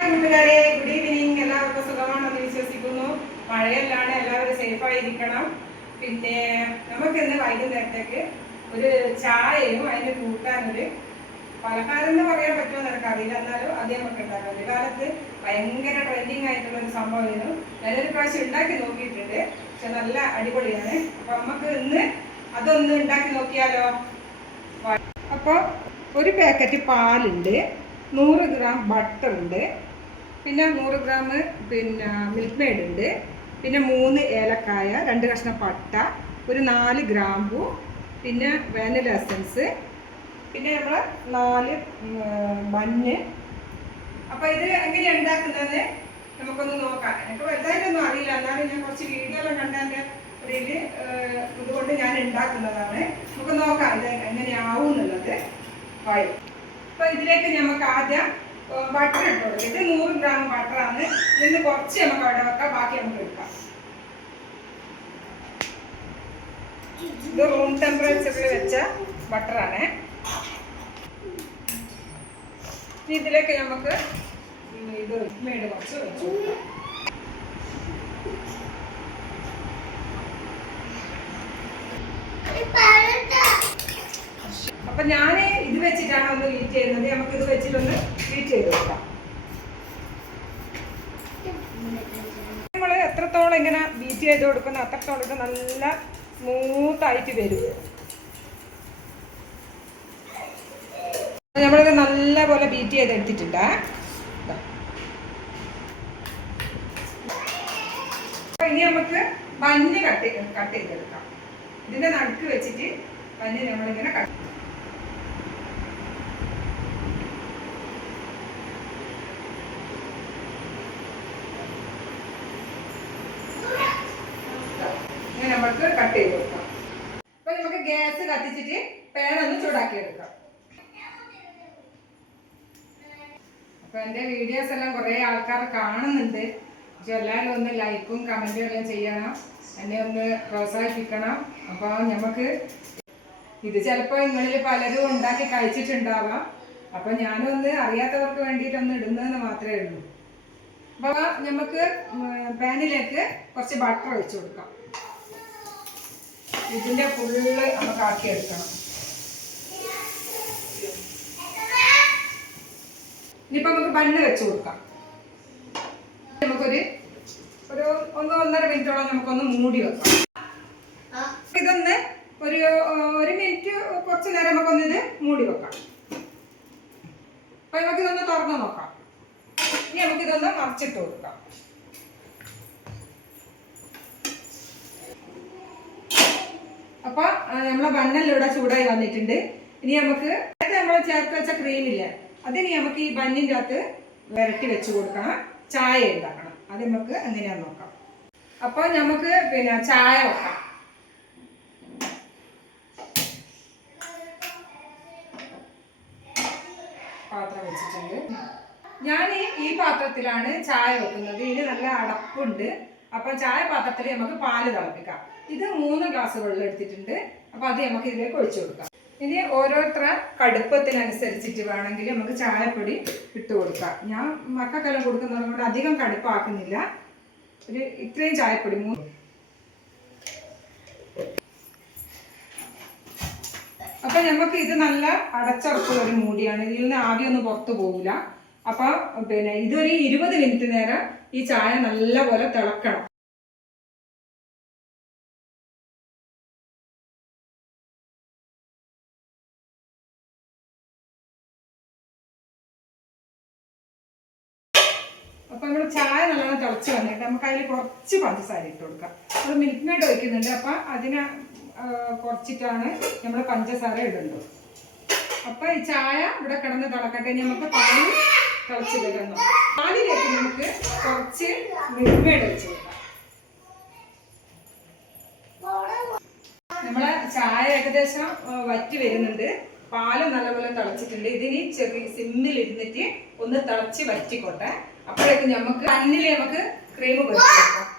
കൂട്ടുകാരെ, good evening. എല്ലാവർക്കും സുഖമാണെന്ന് വിശ്വസിക്കുന്നു. മഴയല്ലാണ്, എല്ലാവരും സേഫായിരിക്കണം. പിന്നെ നമുക്കിന്ന് വൈകുന്നേരത്തേക്ക് ഒരു ചായയും അതിന് കൂട്ടാനൊരു പലഹാരം എന്ന് പറയാൻ പറ്റുമോ എനിക്കറിയില്ല, എന്നാലും അത് നമുക്ക് ഉണ്ടാക്കാം. ഒരു കാലത്ത് ഭയങ്കര ട്രെൻഡിങ് ആയിട്ടുള്ള ഒരു സംഭവമായിരുന്നു. ഞാനൊരു പ്രാവശ്യം ഉണ്ടാക്കി നോക്കിയിട്ടുണ്ട്, പക്ഷെ നല്ല അടിപൊളിയാണ്. അപ്പൊ നമുക്ക് ഇന്ന് അതൊന്ന് ഉണ്ടാക്കി നോക്കിയാലോ. അപ്പോൾ ഒരു പാക്കറ്റ് പാലുണ്ട്, 100 ഗ്രാം ബട്ടർ ഉണ്ട്, പിന്നെ 100 ഗ്രാം പിന്നെ മിൽക്ക് മെയ്ഡ് ഉണ്ട്, പിന്നെ 3 ഏലക്കായ, 2 കഷ്ണം പട്ട, ഒരു 4 ഗ്രാമ്പു, പിന്നെ വാനില എസൻസ്, പിന്നെ നമ്മൾ 4 മഞ്ഞ്. അപ്പോൾ ഇത് എങ്ങനെയാണ് ഉണ്ടാക്കുന്നത് നമുക്കൊന്ന് നോക്കാം. എനിക്ക് വലുതായിട്ടൊന്നും അറിയില്ല, എന്നാലും ഞാൻ കുറച്ച് വീഡിയോ എല്ലാം കണ്ടതിൻ്റെ ഇതിൽ ഇതുകൊണ്ട് ഞാൻ ഉണ്ടാക്കുന്നതാണ്. നമുക്ക് നോക്കാം ഇത് എങ്ങനെയാവും എന്നുള്ളത്. അപ്പോൾ ഇതിലേക്ക് നമുക്ക് ആദ്യം ബട്ടർ ഇട്ട് കൊടുക്കും. ഇത് 100 ഗ്രാം ബട്ടറാണ്. ഇതിന് കുറച്ച് നമുക്ക് അവിടെ വെക്കാം, ബാക്കി നമുക്ക് എടുക്കാം. ഇത് റൂം ടെമ്പറേച്ചറിൽ വെച്ച ബട്ടറാണ്. ഇതിലേക്ക് നമുക്ക് ഇത് മേട് കുറച്ച് വെച്ചു കൊടുക്കാം. അപ്പൊ ഞാൻ ഇത് വെച്ചിട്ടാണ് ഒന്ന് ബീറ്റ് ചെയ്യുന്നത്. നമുക്ക് ഇത് വെച്ചിട്ടൊന്ന് ബീറ്റ് ചെയ്ത് കൊടുക്കാം. നമ്മൾ എത്രത്തോളം ഇങ്ങനെ ബീറ്റ് ചെയ്ത് കൊടുക്കുന്ന അത്രത്തോളം ഇത് നല്ല സ്മൂത്തായിട്ട് വരും. നമ്മളിത് നല്ല പോലെ ബീറ്റ് ചെയ്തെടുത്തിട്ടുണ്ട്. ഇനി നമുക്ക് മഞ്ഞ് കട്ട് ചെയ്തെടുക്കാം. ഇതിന്റെ നടുക്ക് വെച്ചിട്ട് മഞ്ഞ് നമ്മളിങ്ങനെ കട്ട്. നമുക്ക് കട്ട് ചെയ്ത് കൊടുക്കാം. അപ്പൊ നമുക്ക് ഗ്യാസ് കത്തിച്ചിട്ട് പാൻ ഒന്ന് ചൂടാക്കി എടുക്കാം. അപ്പൊ എന്റെ വീഡിയോസ് എല്ലാം കുറെ ആൾക്കാർ കാണുന്നുണ്ട്. എല്ലാവരും ഒന്ന് ലൈക്കും കമന്റും എല്ലാം ചെയ്യണം, എന്നെ ഒന്ന് പ്രോത്സാഹിപ്പിക്കണം. അപ്പൊ നമുക്ക് ഇത് ചിലപ്പോൾ നിങ്ങളിൽ പലരും ഉണ്ടാക്കി കഴിച്ചിട്ടുണ്ടാവാം. അപ്പൊ ഞാനൊന്ന് അറിയാത്തവർക്ക് വേണ്ടിയിട്ടൊന്ന് ഇടുന്നതെന്ന് മാത്രമേ ഉള്ളൂ. അപ്പൊ നമുക്ക് പാനിലേക്ക് കുറച്ച് ബട്ടർ ഒഴിച്ചു കൊടുക്കാം. ഇതിന്റെ ഫുള്ള് നമുക്ക് ആക്കിയെടുക്കണം. ഇനിയിപ്പോ നമുക്ക് ബണ്ണ് വെച്ച് കൊടുക്കാം. നമുക്കൊരു 1-1.5 മിനിറ്റോളം നമുക്കൊന്ന് മൂടി വെക്കാം. ഇതൊന്ന് ഒരു മിനിറ്റ് കുറച്ച് നേരം നമുക്കൊന്ന് ഇത് മൂടി വെക്കാം. അപ്പൊ നമുക്കിതൊന്ന് തുറന്ന് നോക്കാം. ഇനി നമുക്കിതൊന്ന് മറിച്ചിട്ട് കൊടുക്കാം. അപ്പൊ നമ്മളെ ബണ്ണെല്ലാം ഇവിടെ ചൂടായി വന്നിട്ടുണ്ട്. ഇനി നമുക്ക് നമ്മൾ ചേർത്ത് വെച്ച ക്രീമില്ലേ, അതിനി നമുക്ക് ഈ ബണ്ണിൻ്റെ അകത്ത് വരട്ടി വെച്ച് കൊടുക്കണം. ചായ ഉണ്ടാക്കണം. അത് നമുക്ക് എങ്ങനെയാന്ന് നോക്കാം. അപ്പൊ നമുക്ക് പിന്നെ ചായ വെക്കാം. പാത്രം വെച്ചിട്ടുണ്ട്. ഞാൻ ഈ പാത്രത്തിലാണ് ചായ വെക്കുന്നത്. ഇതിന് നല്ല അടപ്പുണ്ട്. അപ്പൊ ചായ പാത്രത്തിൽ നമുക്ക് പാല് തിളപ്പിക്കാം. ഇത് 3 ഗ്ലാസ് വെള്ളം എടുത്തിട്ടുണ്ട്. അപ്പൊ അത് നമുക്ക് ഇതിലേക്ക് ഒഴിച്ചു കൊടുക്കാം. ഇനി ഓരോരുത്തരുടെ കടുപ്പത്തിനനുസരിച്ചിട്ട് വേണമെങ്കിൽ നമുക്ക് ചായപ്പൊടി ഇട്ട് കൊടുക്കാം. ഞാൻ മക്കൾക്കെല്ലാം കൊടുക്കുന്നത് കൊണ്ട് അധികം കടുപ്പാക്കുന്നില്ല. ഒരു ഇത്രയും ചായപ്പൊടി 3. അപ്പൊ നമുക്ക് ഇത് നല്ല അടച്ചുറപ്പുള്ള ഒരു മൂടിയാണ്. ഇതിൽ നിന്ന് ആവിയൊന്നും പുറത്തു പോകില്ല. അപ്പൊ പിന്നെ ഇതൊരു 20 മിനിറ്റ് നേരം ഈ ചായ നല്ല പോലെ തിളക്കണം. അപ്പൊ നമ്മൾ ചായ നല്ലോണം തിളച്ച് വന്നിട്ട് നമുക്ക് അതിൽ കുറച്ച് പഞ്ചസാര ഇട്ട് കൊടുക്കാം. നമ്മൾ മിൽക്ക് മെയ്ഡ് ഒഴിക്കുന്നുണ്ട്. അപ്പൊ അതിനെ കുറച്ചിട്ടാണ് നമ്മൾ പഞ്ചസാര ഇടുന്നത്. അപ്പൊ ഈ ചായ ഇവിടെ കിടന്ന് തിളക്കട്ടെ. നമുക്ക് പാല് തിളച്ച് വരുന്നു. പാലിലേക്ക് നമുക്ക് കുറച്ച് മിൽക്ക് മെയ്ഡ് ഒഴിച്ച് കൊടുക്കാം. നമ്മളെ ചായ ഏകദേശം വറ്റി വരുന്നുണ്ട്. പാല് നല്ലപോലെ തിളച്ചിട്ടുണ്ട്. ഇതിന് ചെറിയ സിമ്മിൽ ഇരുന്നിട്ട് ഒന്ന് തിളച്ച് വറ്റിക്കോട്ടെ. അപ്പോഴേക്കും നമുക്ക് അന്നിൽ നമുക്ക് ക്രീം പൊരിച്ചെടുക്കാം.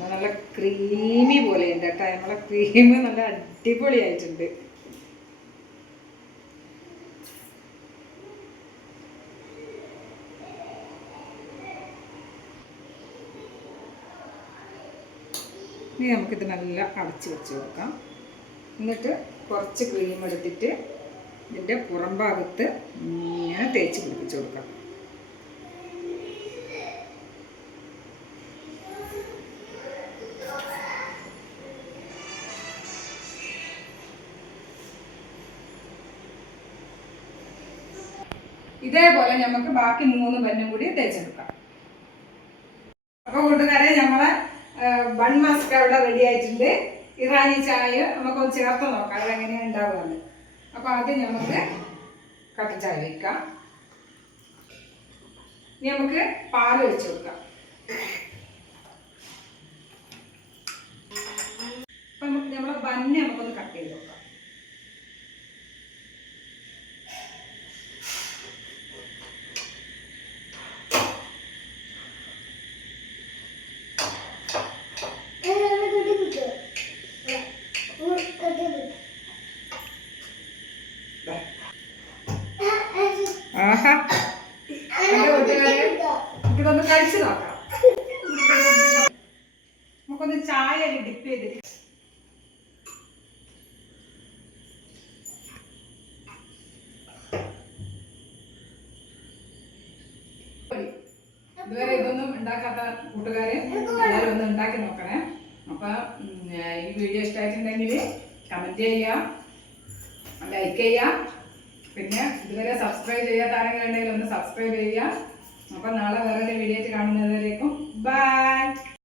നല്ല ക്രീമി ക്രീമി പോലെ ഉണ്ട് കേട്ടോ. നമ്മളെ ക്രീം നല്ല അടിപൊളിയായിട്ടുണ്ട്. ഇനി നമുക്കിത് നല്ല അടച്ച് വെച്ച് കൊടുക്കാം. എന്നിട്ട് കുറച്ച് ക്രീം എടുത്തിട്ട് ഇതിൻ്റെ പുറം ഭാഗത്ത് ഇങ്ങനെ തേച്ച് പിടിപ്പിച്ച് കൊടുക്കാം. ഇതേപോലെ നമുക്ക് ബാക്കി 3 ബന്നും കൂടി തേച്ചെടുക്കാം. അപ്പോൾ കൂട്ടുകാരെ, നമ്മളെ ബൺ മസ്ക് അവിടെ റെഡി ആയിട്ടുണ്ട്. ഇറാനി ചായ നമുക്കൊന്ന് ചേർത്ത് നോക്കാം അതെങ്ങനെയാണ് ഉണ്ടാവുകയെന്ന്. അപ്പോൾ ആദ്യം നമുക്ക് കട്ടൻ ചായ വയ്ക്കാം. ഇനി നമുക്ക് പാൽ ഒഴിച്ച് കൊടുക്കാം. അപ്പം നമ്മളെ ബന്ന് നമുക്കൊന്ന് കട്ട് ചെയ്ത് നോക്കാം. ആഹാ, ഇതൊന്ന് കഴിച്ചു നോക്കാം. നമുക്കൊന്ന് ചായ ഡിപ്പ് ചെയ്തിട്ട് ഇതുവരെ ഇതൊന്നും ഉണ്ടാക്കാത്ത കൂട്ടുകാര് എല്ലാവരും ഒന്ന് ഉണ്ടാക്കി നോക്കണേ. അപ്പൊ ഈ വീഡിയോ ഇഷ്ടമായിട്ടുണ്ടെങ്കിൽ കമന്റ് ചെയ്യുക, ലൈക്ക് ചെയ്യുക. പിന്നെ ഇതുവരെ സബ്സ്ക്രൈബ് ചെയ്യാത്ത ആരെങ്കിലും ഉണ്ടെങ്കിൽ ഒന്ന് സബ്സ്ക്രൈബ് ചെയ്യുക. അപ്പം നാളെ വേറൊരു വീഡിയോ ആയിട്ട് കാണുന്നതിലേക്കും ബൈ.